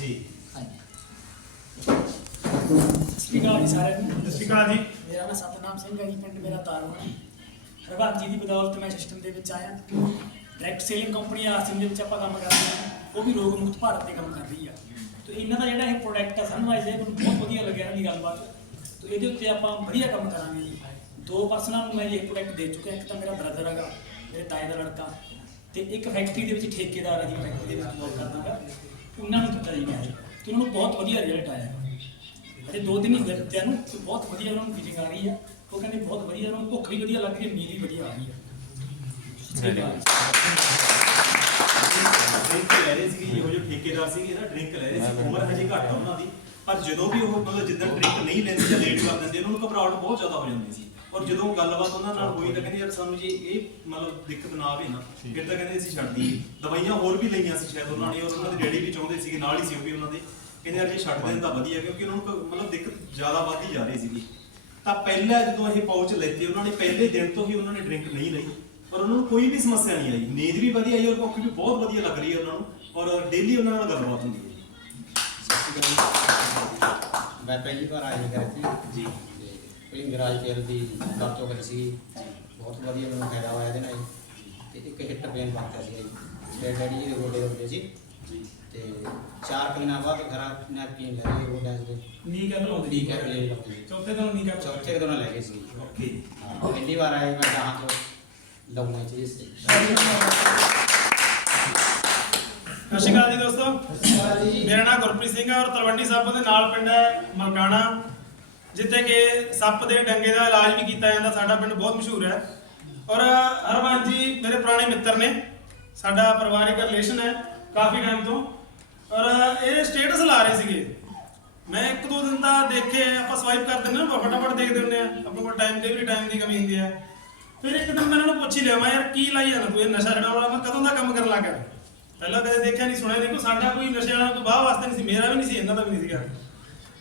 ਜੀ। ਹਾਂਜੀ। ਸਤਿ ਸ਼੍ਰੀ ਅਕਾਲ ਜੀ ਮੇਰਾ ਨਾਮ ਸਤਨਾਮ ਸਿੰਘ ਹੈ ਜੀ ਪਿੰਡ ਮੇਰਾ ਤਾਰਵਾ ਹਰਬੰਸ ਜੀ ਦੀ ਬਦੌਲਤ ਮੈਂ ਸਿਸਟਮ ਦੇ ਵਿੱਚ ਆਇਆ। ਡਾਇਰੈਕਟ ਸੇਲਿੰਗ ਕੰਪਨੀ ਆਸਿਮ ਦੇ ਵਿੱਚ ਆਪਾਂ ਕੰਮ ਕਰਦੇ ਹਾਂ। ਉਹ ਵੀ ਰੋਗ ਮੁਕਤ ਭਾਰਤ ਤੇ ਕੰਮ ਕਰ ਰਹੀ ਆ। ਤੇ ਇਹਨਾਂ ਦਾ ਜਿਹੜਾ ਇਹ ਪ੍ਰੋਡਕਟ ਹੈ ਸਨਵਾਈਜ਼ ਹੈ ਮੈਨੂੰ ਬਹੁਤ ਵਧੀਆ ਲੱਗਿਆ ਇਹਨਾਂ ਦੀ ਗੱਲਬਾਤ। ਤੇ ਇਹਦੇ ਉੱਤੇ ਆਪਾਂ ਵਧੀਆ ਕੰਮ ਕਰਾਂਗੇ ਜੀ। ਦੋ ਪਰਸਨਾਂ ਨੂੰ ਮੈਂ ਇਹ ਪ੍ਰੋਡਕਟ ਦੇ ਚੁੱਕਿਆ ਇੱਕ ਤਾਂ ਮੇਰਾ ਬ੍ਰਦਰ ਹੈਗਾ ਮੇਰੇ ਤਾਏ ਦਾ ਲੜਕਾ ਤੇ ਇੱਕ ਫੈਕਟਰੀ ਦੇ ਵਿੱਚ ਠੇਕੇਦਾਰ ਹੈ ਜੀ ਫੈਕਟਰੀ ਦੇ ਵਿੱਚ ਜੋਬ ਕਰਦਾ ਹੈਗਾ। ਉਹਨਾਂ ਨੂੰ ਦਿੱਤਾ ਜੀ ਮੈਂ। ਤੇ ਉਹਨਾਂ ਨੂੰ ਬਹੁਤ ਵਧੀਆ ਰਿਜ਼ਲਟ ਆਇਆ। ਅਤੇ ਦੋ ਦਿਨ ਹੀ ਦਿੱਤਿਆਂ ਨੂੰ ਤੇ ਬਹੁਤ ਵਧੀਆ ਉਹਨਾਂ ਨੂੰ ਫੀਲਿੰਗ ਆ ਰਹੀ ਆ। ਉਹ ਕਹਿੰਦੇ ਬਹੁਤ ਵਧੀਆ ਉਹਨਾਂ ਨੂੰ ਭੁੱਖ ਵੀ ਵਧੀਆ ਲੱਗ ਰਹੀ ਹੈ ਨੀਂਦ ਵੀ ਵਧੀਆ ਆ ਰਹੀ ਹੈ ਡਰਿੰਕ ਲੈ ਰਹੇ ਸੀਗੇ, ਇਹੋ ਜਿਹੇ ਠੇਕੇਦਾਰ ਸੀਗੇ ਨਾ ਡਰਿੰਕ ਲੈ ਰਹੇ ਸੀ, ਉਮਰ ਹਜੇ ਘੱਟ ਆ ਉਹਨਾਂ ਦੀ। ਪਰ ਜਦੋਂ ਵੀ ਉਹ ਮਤਲਬ ਜਿੱਦਾਂ ਡਰਿੰਕ ਨਹੀਂ ਲੈਂਦੇ ਜਾਂ ਲੇਟ ਕਰ ਦਿੰਦੇ, ਉਹਨਾਂ ਨੂੰ ਘਬਰਾਹਟ ਬਹੁਤ ਜ਼ਿਆਦਾ ਹੋ ਜਾਂਦੀ ਸੀ। ਔਰ ਜਦੋਂ ਗੱਲਬਾਤ ਉਹਨਾਂ ਨਾਲ ਹੋਈ ਤਾਂ ਕਹਿੰਦੇ, ਯਾਰ ਸਾਨੂੰ ਜੇ ਇਹ ਮਤਲਬ ਦਿੱਕਤ ਨਾ ਆਵੇ ਨਾ, ਫਿਰ ਤਾਂ ਕਹਿੰਦੇ ਅਸੀਂ ਛੱਡ ਦਈਏ। ਦਵਾਈਆਂ ਹੋਰ ਵੀ ਲਈਆਂ ਸੀ ਸ਼ਾਇਦ ਉਹਨਾਂ ਨੇ, ਔਰ ਉਹਨਾਂ ਦੇ ਡੈਡੀ ਵੀ ਚਾਹੁੰਦੇ ਸੀਗੇ, ਨਾਲ ਹੀ ਸੀ ਉਹ ਵੀ ਉਹਨਾਂ ਦੇ। ਕਹਿੰਦੇ, ਯਾਰ ਜੇ ਛੱਡ ਦੇਣ ਤਾਂ ਵਧੀਆ, ਕਿਉਂਕਿ ਉਹਨਾਂ ਨੂੰ ਮਤਲਬ ਦਿੱਕਤ ਜ਼ਿਆਦਾ ਵੱਧਦੀ ਜਾ ਰਹੀ ਸੀਗੀ। ਤਾਂ ਪਹਿਲਾਂ ਜਦੋਂ ਇਹ ਪਾਊਚ ਲੈਤੇ, ਉਹਨਾਂ ਨੇ ਪਹਿਲੇ ਦਿਨ ਤੋਂ ਹੀ ਉਹਨਾਂ ਨੇ ਡਰਿੰਕ ਨਹੀਂ ਲਈ। ਪਰ ਉਹਨਾਂ ਨੂੰ ਕੋਈ ਵੀ ਸਮੱਸਿਆ ਨਹੀਂ ਆਈ। ਨੀਂਦ ਵੀ ਵਧੀਆ ਆਈ ਔਰ ਭੁੱਖ ਵੀ ਬਹੁਤ ਵਧੀਆ ਲੱਗ ਰਹੀ ਹੈ ਉਹਨਾਂ ਨੂੰ ਔਰ ਡੇਲੀ ਉਹਨਾਂ ਨਾਲ ਗੱਲਬਾਤ ਹੁੰਦੀ ਹੈ। ਮੈਂ ਪਹਿਲੀ ਵਾਰ ਆਇਆ ਕਰ ਸੀ ਜੀ। ਤੇ ਪਹਿਲੀ ਗਰਾਜ ਤੇਲ ਦੀ ਵਰਤੋਂ ਕਰੀ ਸੀ ਬਹੁਤ ਵਧੀਆ ਮੈਨੂੰ ਫਾਇਦਾ ਹੋਇਆ ਇਹਦੇ ਨਾਲ ਜੀ। ਤੇ ਇੱਕ ਹਿੱਟ ਪੇਨ ਵਰਤਿਆ ਸੀ ਮੇਰੇ ਡੈਡੀ ਜੀ ਦੇ ਗੋਡੇ ਹੁੰਦੇ ਸੀ। ਜੀ। ਤੇ ਚਾਰ ਕੁ ਦਿਨਾਂ ਬਾਅਦ ਘਰਾਂ ਨੈਪਕਿਨ ਲੈ ਗਏ ਗੋਡਿਆਂ ਦੇ ਨੀ ਕਹਿ ਲਓ ਡੀ ਕੈਪ ਲੈ ਲਓ ਚੌਥੇ ਦਿਨ ਨੀ ਕਹਿ ਚੌਥੇ ਦਿਨ ਲੈ ਗਏ ਸੀ। ਓਕੇ। ਹਾਂ, ਪਹਿਲੀ ਵਾਰ ਆਇਆ ਮੈਂ ਜਹਾਂ ਤੋਂ ਲਾਉਣਾ ਚਾਹੀਏ ਸੀ ਸਤਿ ਸ਼੍ਰੀ ਅਕਾਲ ਜੀ ਦੋਸਤੋ। ਮੇਰਾ ਨਾਮ ਗੁਰਪ੍ਰੀਤ ਸਿੰਘ ਹੈ ਔਰ ਤਲਵੰਡੀ ਸਾਬੋ ਦੇ ਨਾਲ ਪਿੰਡ ਹੈ ਮਲਕਾਣਾ ਜਿੱਥੇ ਕਿ ਸੱਪ ਦੇ ਡੰਗੇ ਦਾ ਇਲਾਜ ਵੀ ਕੀਤਾ ਜਾਂਦਾ ਸਾਡਾ ਪਿੰਡ ਬਹੁਤ ਮਸ਼ਹੂਰ ਹੈ। ਔਰ ਹਰਵੰਤ ਜੀ ਮੇਰੇ ਪੁਰਾਣੇ ਮਿੱਤਰ ਨੇ ਸਾਡਾ ਪਰਿਵਾਰਿਕ ਰਿਲੇਸ਼ਨ ਹੈ ਕਾਫੀ ਟਾਈਮ ਤੋਂ। ਔਰ ਇਹ ਸਟੇਟਸ ਲਾ ਰਹੇ ਸੀਗੇ। ਮੈਂ ਇੱਕ ਦੋ ਦਿਨ ਤਾਂ ਦੇਖੇ ਆਪਾਂ ਸਵਾਈਪ ਕਰ ਦਿੰਦੇ ਨਾ ਫਟਾਫਟ ਦੇਖਦੇ ਹੁੰਦੇ ਆ ਆਪਣੇ ਕੋਲ ਟਾਈਮ ਦੇ ਵੀ ਟਾਈਮ ਦੀ ਕਮੀ ਹੁੰਦੀ ਹੈ। ਫਿਰ ਇੱਕ ਦਿਨ ਮੈਂ ਇਹਨਾਂ ਨੂੰ ਪੁੱਛ ਹੀ ਲਿਆ, ਮੈਂ ਯਾਰ ਕੀ ਲਾਈ ਜਾਂਦਾ ਤੂੰ ਇਹ ਨਸ਼ਾ ਛਡਾਉਣ ਵਾਲਾ? ਮੈਂ ਕਦੋਂ ਦਾ ਕੰਮ ਕਰਨ ਲੱਗ ਗਿਆ? ਪਹਿਲਾਂ ਕਦੇ ਦੇਖਿਆ ਨਹੀਂ, ਸੁਣਿਆ ਨਹੀਂ, ਕੋਈ ਸਾਡਾ ਕੋਈ ਨਸ਼ੇ ਵਾਲਾ ਕੋਈ ਬਾਹ ਵਾਸਤੇ ਨਹੀਂ ਸੀ, ਮੇਰਾ ਵੀ ਨਹੀਂ ਸੀ, ਇਹਨਾਂ ਦਾ ਵੀ ਨਹੀਂ ਸੀਗਾ।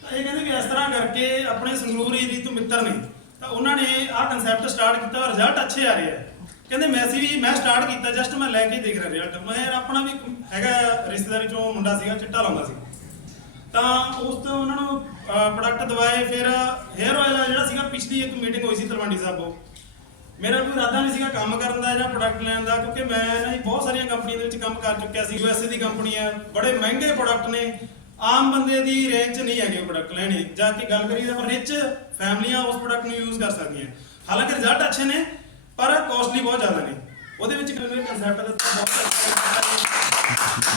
ਤਾਂ ਇਹ ਕਹਿੰਦੇ ਵੀ ਇਸ ਤਰ੍ਹਾਂ ਕਰਕੇ ਆਪਣੇ ਸੰਗਰੂਰ ਏਰੀਏ ਤੋਂ ਮਿੱਤਰ ਨੇ, ਤਾਂ ਉਹਨਾਂ ਨੇ ਆਹ ਕਨਸੈਪਟ ਸਟਾਰਟ ਕੀਤਾ ਔਰ ਰਿਜ਼ਲਟ ਅੱਛੇ ਆ ਰਹੇ ਆ। ਕਹਿੰਦੇ ਮੈਸੀ ਵੀ ਮੈਂ ਸਟਾਰਟ ਕੀਤਾ ਜਸਟ ਮੈਂ ਲੈ ਕੇ ਦੇਖ ਰਿਹਾ ਰਿਜ਼ਲਟ ਮੈਂ ਯਾਰ ਆਪਣਾ ਵੀ ਹੈਗਾ ਰਿਸ਼ਤੇਦਾਰੀ ਚੋਂ ਮੁੰਡਾ ਸੀਗਾ, ਚਿੱਟਾ ਲਾਉਂਦਾ ਸੀ। ਤਾਂ ਉਸ ਤੋਂ ਉਹਨਾਂ ਨੂੰ ਪ੍ਰੋਡਕਟ ਦਵਾਏ, ਫਿਰ ਹੇਅਰ ਆਇਲ ਜਿਹੜਾ ਸੀਗਾ, ਪਿਛਲੀ ਇੱਕ ਮੀਟਿੰਗ ਹੋਈ ਸੀ ਤਲਵੰਡੀ ਸਾਬੋ ਮੇਰਾ ਕੋਈ ਇਰਾਦਾ ਨਹੀਂ ਸੀਗਾ ਕੰਮ ਕਰਨ ਦਾ ਜਾਂ ਪ੍ਰੋਡਕਟ ਲੈਣ ਦਾ, ਕਿਉਂਕਿ ਮੈਂ ਨਾ ਜੀ ਬਹੁਤ ਸਾਰੀਆਂ ਕੰਪਨੀਆਂ ਦੇ ਵਿੱਚ ਕੰਮ ਕਰ ਚੁੱਕਿਆ ਸੀ ਯੂਐਸਏ ਦੀ ਕੰਪਨੀ ਹੈ ਬੜੇ ਮਹਿੰਗੇ ਪ੍ਰੋਡਕਟ ਨੇ। ਆਮ ਬੰਦੇ ਦੀ ਰੇਂਜ 'ਚ ਨਹੀਂ ਹੈਗੇ ਪ੍ਰੋਡਕਟ ਲੈਣੇ। ਜਾਂ ਕਿ ਗੱਲ ਕਰੀਏ ਤਾਂ ਰਿਚ ਫੈਮਲੀਆਂ ਉਸ ਪ੍ਰੋਡਕਟ ਨੂੰ ਯੂਜ਼ ਕਰ ਸਕਦੀਆਂ। ਹਾਲਾਂਕਿ ਰਿਜ਼ਲਟ ਅੱਛੇ ਨੇ, ਪਰ ਕੋਸਟਲੀ ਬਹੁਤ ਜ਼ਿਆਦਾ ਨੇ। ਉਹਦੇ ਵਿੱਚ ਮੈਨੂੰ ਕਨਸੈਪਟ ਦਾ ਬਹੁਤ ਅੱਛਾ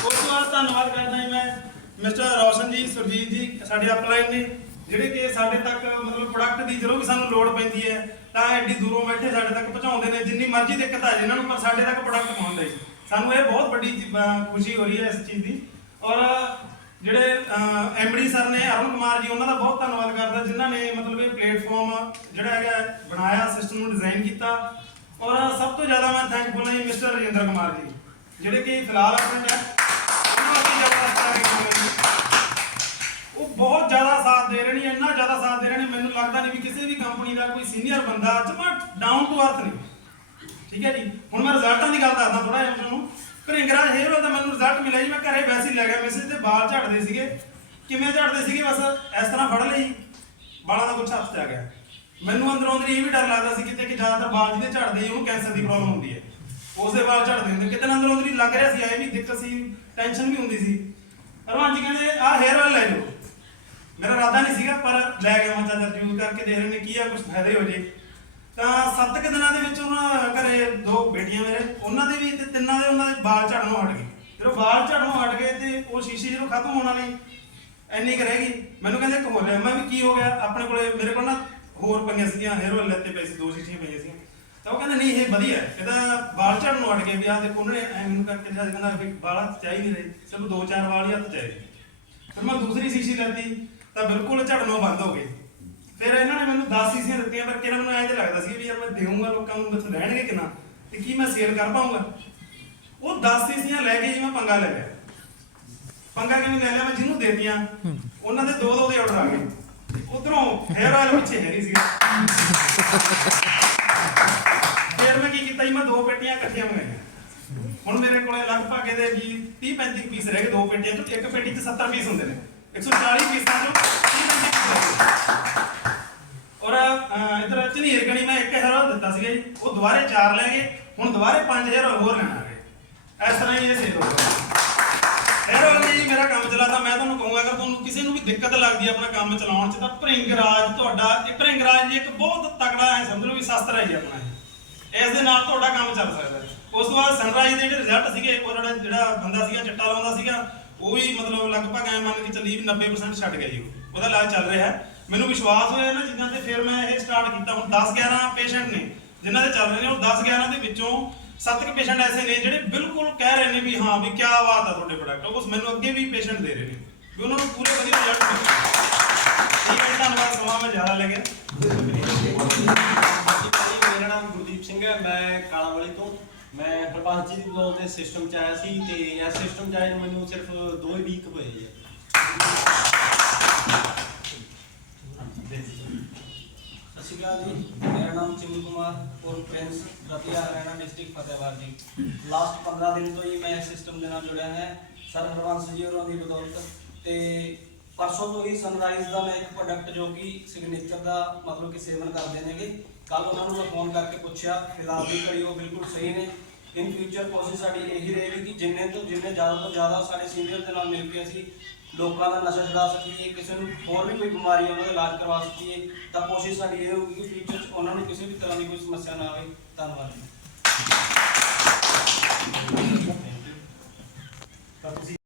ਉਸ ਤੋਂ ਬਾਅਦ ਧੰਨਵਾਦ ਕਰਦਾ ਹਾਂ ਮੈਂ ਮਿਸਟਰ ਰੌਸ਼ਨ ਜੀ, ਸੁਰਜੀਤ ਜੀ, ਸਾਡੇ ਅਪਲਾਈਨ ਨੇ, ਜਿਹੜੇ ਕਿ ਸਾਡੇ ਤੱਕ ਮਤਲਬ ਪ੍ਰੋਡਕਟ ਦੀ ਜਦੋਂ ਵੀ ਸਾਨੂੰ ਲੋੜ ਪੈਂਦੀ ਹੈ ਤਾਂ ਐਡੀ ਦੂਰੋਂ ਬੈਠੇ ਸਾਡੇ ਤੱਕ ਪਹੁੰਚਾਉਂਦੇ ਨੇ, ਜਿੰਨੀ ਮਰਜ਼ੀ ਦਿੱਕਤ ਆ ਜਾਏ ਇਹਨਾਂ ਨੂੰ, ਪਰ ਸਾਡੇ ਤੱਕ ਪ੍ਰੋਡਕਟ ਪਹੁੰਚਦਾ ਜੀ। ਸਾਨੂੰ ਇਹ ਬਹੁਤ ਵੱਡੀ ਖੁਸ਼ੀ ਹੋ ਰਹੀ ਹੈ ਇਸ ਚੀਜ਼ ਦੀ। ਔਰ ਜਿਹੜੇ ਐਮਡੀ ਸਰ ਨੇ ਅਰੁਣ ਕੁਮਾਰ ਜੀ, ਉਹਨਾਂ ਦਾ ਬਹੁਤ ਧੰਨਵਾਦ ਕਰਦਾ, ਜਿਨ੍ਹਾਂ ਨੇ ਮਤਲਬ ਇਹ ਪਲੇਟਫਾਰਮ ਜਿਹੜਾ ਹੈਗਾ ਬਣਾਇਆ ਸਿਸਟਮ ਨੂੰ ਡਿਜ਼ਾਈਨ ਕੀਤਾ। ਔਰ ਸਭ ਤੋਂ ਜ਼ਿਆਦਾ ਮੈਂ ਥੈਂਕਫੁਲ ਹਾਂ ਜੀ ਮਿਸਟਰ ਰਜਿੰਦਰ ਕੁਮਾਰ ਜੀ, ਜਿਹੜੇ ਕਿ ਫਿਲਹਾਲ ਆਪਣੇ ਚ ਉਹਨਾਂ ਵਾਸਤੇ ਜ਼ਿਆਦਾ ਕਰਾਂਗੇ ਜੀ ਉਹ ਬਹੁਤ ਜ਼ਿਆਦਾ ਸਾਥ ਦੇ ਰਹੇ ਨੇ ਇੰਨਾ ਜ਼ਿਆਦਾ ਸਾਥ ਦੇ ਰਹੇ ਨੇ ਮੈਨੂੰ ਲੱਗਦਾ ਨਹੀਂ ਵੀ ਕਿਸੇ ਵੀ ਕੰਪਨੀ ਦਾ ਕੋਈ ਸੀਨੀਅਰ ਬੰਦਾ ਜਮਾ ਡਾਊਨ ਟੂ ਅਰਥ ਨਹੀਂ। ਠੀਕ ਹੈ ਜੀ? ਹੁਣ ਮੈਂ ਰਿਜ਼ਲਟਾਂ ਦੀ ਗੱਲ ਦੱਸਦਾ ਥੋੜਾ ਜਿਹਾ ਤੁਹਾਨੂੰ। ਭਰਿੰਗਰਾ ਹੇਅਰ ਦਾ ਮੈਨੂੰ ਰਿਜ਼ਲਟ ਮਿਲਿਆ ਜੀ, ਮੈਂ ਘਰੇ ਵੈਸੇ ਹੀ ਲੈ ਗਿਆ। ਮੈਸੇਜ ਤੇ ਵਾਲ ਝੜਦੇ ਸੀਗੇ। ਕਿਵੇਂ ਝੜਦੇ ਸੀਗੇ? ਬਸ ਇਸ ਤਰ੍ਹਾਂ ਫੜ ਲਈ ਵਾਲਾਂ ਦਾ ਗੁੱਛਾ ਹੱਥ ਆ ਗਿਆ। ਮੈਨੂੰ ਅੰਦਰੋਂ ਅੰਦਰ ਇਹ ਵੀ ਡਰ ਲੱਗਦਾ ਸੀ ਕਿਤੇ ਕਿ ਜ਼ਿਆਦਾਤਰ ਵਾਲ ਜਿਹਦੇ ਝੜਦੇ ਉਹਨੂੰ ਕੈਂਸਰ ਦੀ ਪ੍ਰੋਬਲਮ ਹੁੰਦੀ ਹੈ। ਉਸਦੇ ਵਾਲ ਝੜਦੇ ਹੁੰਦੇ। ਕਿਤੇ ਅੰਦਰੋਂ ਅੰਦਰ ਹੀ ਲੱਗ ਰਿਹਾ ਸੀ, ਐ ਵੀ ਦਿੱਕਤ ਸੀ ਟੈਨਸ਼ਨ ਵੀ ਹੁੰਦੀ ਸੀ। ਹਰਵਾਨ ਜੀ ਕਹਿੰਦੇ, ਆਹ ਹੇਅਰ ਆਇਲ ਲੈ ਲਓ। ਨਹੀਂ ਸੀਗਾ, ਪਰ ਲੈ ਗਿਆ ਮੈਂ ਚਾਦਰ ਯੂਜ਼ ਕਰਕੇ ਦੇਖ ਰਹੇ ਕੀ ਆ ਕੁਝ ਫਾਇਦੇ ਹੋ ਜੇ। ਤਾਂ ਸੱਤ ਕੁ ਦਿਨਾਂ ਦੇ ਵਿੱਚ ਉਹਨਾਂ ਘਰੇ ਦੋ ਬੇਟੀਆਂ ਮੇਰੇ, ਉਹਨਾਂ ਦੇ ਵੀ ਤੇ ਤਿੰਨਾਂ ਦੇ ਉਹਨਾਂ ਦੇ ਵਾਲ ਝੜਨੋਂ ਹਟ ਗਏ। ਜਦੋਂ ਵਾਲ ਝੜਨੋਂ ਹਟ ਗਏ ਤੇ ਉਹ ਸ਼ੀਸ਼ੇ ਜਦੋਂ ਖਤਮ ਹੋਣ ਵਾਲੀ ਇੰਨੀ ਕੁ ਰਹਿ ਗਈ। ਮੈਨੂੰ ਕਹਿੰਦੇ ਇੱਕ ਹੋਰ ਲਿਆ ਮੈਂ ਵੀ ਕੀ ਹੋ ਗਿਆ? ਆਪਣੇ ਕੋਲੇ, ਮੇਰੇ ਕੋਲ ਨਾ ਹੋਰ ਪਈਆਂ ਸੀਗੀਆਂ ਹੇਅਰ ਲੈਤੇ ਪਏ ਦੋ ਸ਼ੀਸ਼ੀਆਂ ਪਈਆਂ ਸੀ ਤਾਂ ਉਹ ਕਹਿੰਦਾ, ਨਹੀਂ, ਇਹ ਵਧੀਆ ਇਹਦਾ ਵਾਲ ਝੜਨ ਨੂੰ ਅਟ ਗਏ ਵੀ ਆ ਦੇਖੋ ਉਹਨਾਂ ਨੇ ਐ ਮੈਨੂੰ ਕਰਕੇ ਜਿਹਾ ਕਹਿੰਦਾ ਵੀ ਵਾਲਾਂ ਚਾਹੀ ਨਹੀਂ ਰਹੇ। ਚਲੋ ਦੋ ਚਾਰ ਵਾਲ ਹੀ ਹੱਥ ਚਾਹੀਦੇ ਫਿਰ ਮੈਂ ਦੂਸਰੀ ਸ਼ੀਸ਼ੀ ਲੈਤੀ। ਤਾਂ ਬਿਲਕੁਲ ਝੜਨੋਂ ਬੰਦ ਹੋ ਗਏ। ਫਿਰ ਇਹਨਾਂ ਨੇ ਮੈਨੂੰ 10 ਸ਼ੀਸ਼ੀਆਂ ਦਿੱਤੀਆਂ, ਪਰ ਕਿਹਨਾਂ ਮੈਨੂੰ ਐਂ ਤੇ ਲੱਗਦਾ ਸੀ ਵੀ ਯਾਰ ਮੈਂ ਦੇਵਾਂਗਾ ਲੋਕਾਂ ਨੂੰ, ਮੈਥੋਂ ਲੈਣਗੇ ਕਿੰਨਾ? ਤੇ ਕੀ ਮੈਂ ਸੇਲ ਕਰ ਪਾਉਂਗਾ ਉਹ 10 ਸ਼ੀਸ਼ੀਆਂ ਲੈ ਕੇ ਜੀ ਮੈਂ ਪੰਗਾ ਲੈ ਲਿਆ। ਪੰਗਾ ਕਿਵੇਂ ਲੈ ਲਿਆ? ਮੈਂ ਜਿਹਨੂੰ ਦੇਤੀਆਂ, ਉਹਨਾਂ ਦੇ ਦੋ ਦੋ ਦੇ ਆਰਡਰ ਆ ਗਏ। ਉਧਰੋਂ ਹੈਅਰ ਆਇਲ ਪਿੱਛੇ ਹੈ ਨਹੀਂ ਸੀਗਾ। ਫਿਰ ਮੈਂ ਕੀ ਕੀਤਾ ਜੀ? ਮੈਂ ਦੋ ਪੇਟੀਆਂ ਇਕੱਠੀਆਂ ਮੰਗਾਈਆਂ। ਹੁਣ ਮੇਰੇ ਕੋਲੇ ਲਗਭਗ ਇਹਦੇ ਵੀ 30 35 ਪੀਸ ਰਹਿ ਗਏ ਦੋ ਪੇਟੀਆਂ ਚੋਂ। ਇੱਕ ਪੇਟੀ 'ਚ 70 ਪੀਸ ਹੁੰਦੇ ਨੇ। 140 ਪੀਸਾਂ ਚੋਂ 30 35 ਔਰ ਅਹ, ਝਨੀਰ ਕਣੀ ਮੈਂ ਇੱਕ ਦਿੱਤਾ ਸੀਗਾ ਜੀ ਉਹ ਦੁਬਾਰੇ ਚਾਰ ਲੈ ਗਏ ਹੁਣ ਦੁਬਾਰੇ 5000 ਹੋਰ ਲੈਣਾ ਹੈ ਇਸ ਤਰ੍ਹਾਂ ਹੀ ਇਹ ਸੇਲ ਹੋ ਗਿਆ ਹੈਰੋ ਜੀ ਮੇਰਾ ਕੰਮ ਚਲਾਤਾ ਮੈਂ ਤੁਹਾਨੂੰ ਕਹੂੰਗਾ ਅਗਰ ਤੁਹਾਨੂੰ ਕਿਸੇ ਨੂੰ ਵੀ ਦਿੱਕਤ ਲੱਗਦੀ ਹੈ ਆਪਣਾ ਕੰਮ ਚਲਾਉਣ 'ਚ ਤਾਂ ਭਰਿੰਗਰਾਜ ਤੁਹਾਡਾ ਇਹ ਭਰਿੰਗਰਾਜ ਜੀ ਇੱਕ ਬਹੁਤ ਤਕੜਾ ਹੈ ਸਮਝ ਲਓ ਵੀ ਸ਼ਸਤਰ ਹੈ ਜੀ ਆਪਣਾ ਇਸ ਦੇ ਨਾਲ ਤੁਹਾਡਾ ਕੰਮ ਚੱਲ ਸਕਦਾ ਉਸ ਤੋਂ ਬਾਅਦ ਸਨਰਾਈਜ਼ ਦੇ ਜਿਹੜੇ ਰਿਜ਼ਲਟ ਸੀਗੇ ਉਹ ਜਿਹੜਾ ਬੰਦਾ ਸੀਗਾ ਚਿੱਟਾ ਲਾਉਂਦਾ ਸੀਗਾ ਉਹ ਵੀ ਮਤਲਬ ਲਗਭਗ ਐ ਮੰਨ ਕੇ ਚੱਲੀ ਵੀ 90% ਛੱਡ ਗਿਆ ਜੀ ਉਹ। ਉਹਦਾ ਇਲਾਜ ਚੱਲ ਰਿਹਾ ਹੈ। ਮੈਨੂੰ ਵਿਸ਼ਵਾਸ ਹੋਇਆ ਇਹਨਾਂ ਚੀਜ਼ਾਂ ਤੇ ਫਿਰ ਮੈਂ ਇਹ ਸਟਾਰਟ ਕੀਤਾ। ਹੁਣ 10 11 ਪੇਸ਼ੈਂਟ ਨੇ ਜਿਨ੍ਹਾਂ ਦੇ ਚੱਲ ਰਹੇ ਨੇ ਉਹ 10 11 ਦੇ ਵਿੱਚੋਂ 7 ਕੁ ਪੇਸ਼ੈਂਟ ਐਸੇ ਨੇ ਜਿਹੜੇ ਬਿਲਕੁਲ ਕਹਿ ਰਹੇ ਨੇ ਵੀ ਹਾਂ ਵੀ ਕੀ ਬਾਤ ਆ ਤੁਹਾਡੇ ਪ੍ਰੋਡਕਟ ਉਹ ਮੈਨੂੰ ਅੱਗੇ ਵੀ ਪੇਸ਼ੈਂਟ ਦੇ ਰਹੇ ਨੇ। ਵੀ ਉਹਨਾਂ ਨੂੰ ਪੂਰੇ ਵਧੀਆ ਰਿਜ਼ਲਟ ਮਿਲੇ ਠੀਕ ਹੈ ਜੀ, ਧੰਨਵਾਦ। ਸਮਾਂ ਮੈਂ ਜ਼ਿਆਦਾ ਲੈ ਗਿਆ। ਹਾਂਜੀ ਭਾਈ ਮੇਰਾ ਨਾਮ ਗੁਰਦੀਪ ਸਿੰਘ ਹੈ। ਮੈਂ ਕਾਲਾਵਾਲੀ ਤੋਂ। ਮੈਂ ਹਰਪਾਲ ਜੀ ਦੀ ਬਲੌਗ ਦੇ ਸਿਸਟਮ ਚ ਆਇਆ ਸੀ ਤੇ ਇਸ ਸਿਸਟਮ ਚ ਆਏ ਨੂੰ ਮੈਨੂੰ ਸਿਰਫ 2 ਹੀ ਵੀਕ ਹੋਏ ਜੀ। ਸਤਿ ਸ਼੍ਰੀ ਅਕਾਲ ਜੀ, ਮੇਰਾ ਨਾਮ ਚਿਮਨ ਕੁਮਾਰ, ਔਰ ਪ੍ਰਿੰਸ ਰਤੀਆ, ਹਰਿਆਣਾ ਡਿਸਟ੍ਰਿਕਟ ਫਤਿਹਵਾਰ ਜੀ। ਲਾਸਟ 15 ਦਿਨ ਤੋਂ ਹੀ ਮੈਂ ਇਸ ਸਿਸਟਮ ਦੇ ਨਾਲ ਜੁੜਿਆ ਹੈ। ਸਰ ਹਰਵੰਸ ਜੀ ਹੋਰਾਂ ਦੀ ਬਦੌਲਤ। ਤੇ ਪਰਸੋਂ ਤੋਂ ਹੀ ਸਨਰਾਈਜ਼ ਦਾ ਮੈਂ ਇੱਕ ਪ੍ਰੋਡਕਟ ਜੋ ਕਿ ਸਿਗਨੇਚਰ ਦਾ ਮਤਲਬ ਕਿ ਸੇਵਨ ਕਰਦੇ ਨੇਗੇ। ਕੱਲ ਉਹਨਾਂ ਨੂੰ ਮੈਂ ਫੋਨ ਕਰਕੇ ਪੁੱਛਿਆ ਫਿਲਹਾਲ ਦੀ ਘੜੀ ਉਹ ਬਿਲਕੁਲ ਸਹੀ ਨੇ। ਇਨ ਫਿਊਚਰ ਕੋਸ਼ਿਸ਼ ਸਾਡੀ ਇਹੀ ਰਹੇਗੀ ਕਿ ਜਿੰਨੇ ਤੋਂ ਜਿੰਨੇ ਜ਼ਿਆਦਾ ਤੋਂ ਜ਼ਿਆਦਾ ਸਾਡੇ ਸੀਨੀਅਰ ਦੇ ਨਾਲ ਮਿਲ ਕੇ ਅਸੀਂ ਲੋਕਾਂ ਦਾ ਨਸ਼ਾ ਛਡਾ ਸਕੀਏ ਕਿਸੇ ਨੂੰ ਹੋਰ ਵੀ ਕੋਈ ਬਿਮਾਰੀ ਉਹਨਾਂ ਦਾ ਇਲਾਜ ਕਰਵਾ ਸਕੀਏ ਤਾਂ ਕੋਸ਼ਿਸ਼ ਸਾਡੀ ਇਹ ਹੋਊਗੀ ਕਿ ਫਿਊਚਰ 'ਚ ਉਹਨਾਂ ਨੂੰ ਕਿਸੇ ਵੀ ਤਰ੍ਹਾਂ ਦੀ ਕੋਈ ਸਮੱਸਿਆ ਨਾ ਆਵੇ। ਧੰਨਵਾਦ ਜੀ।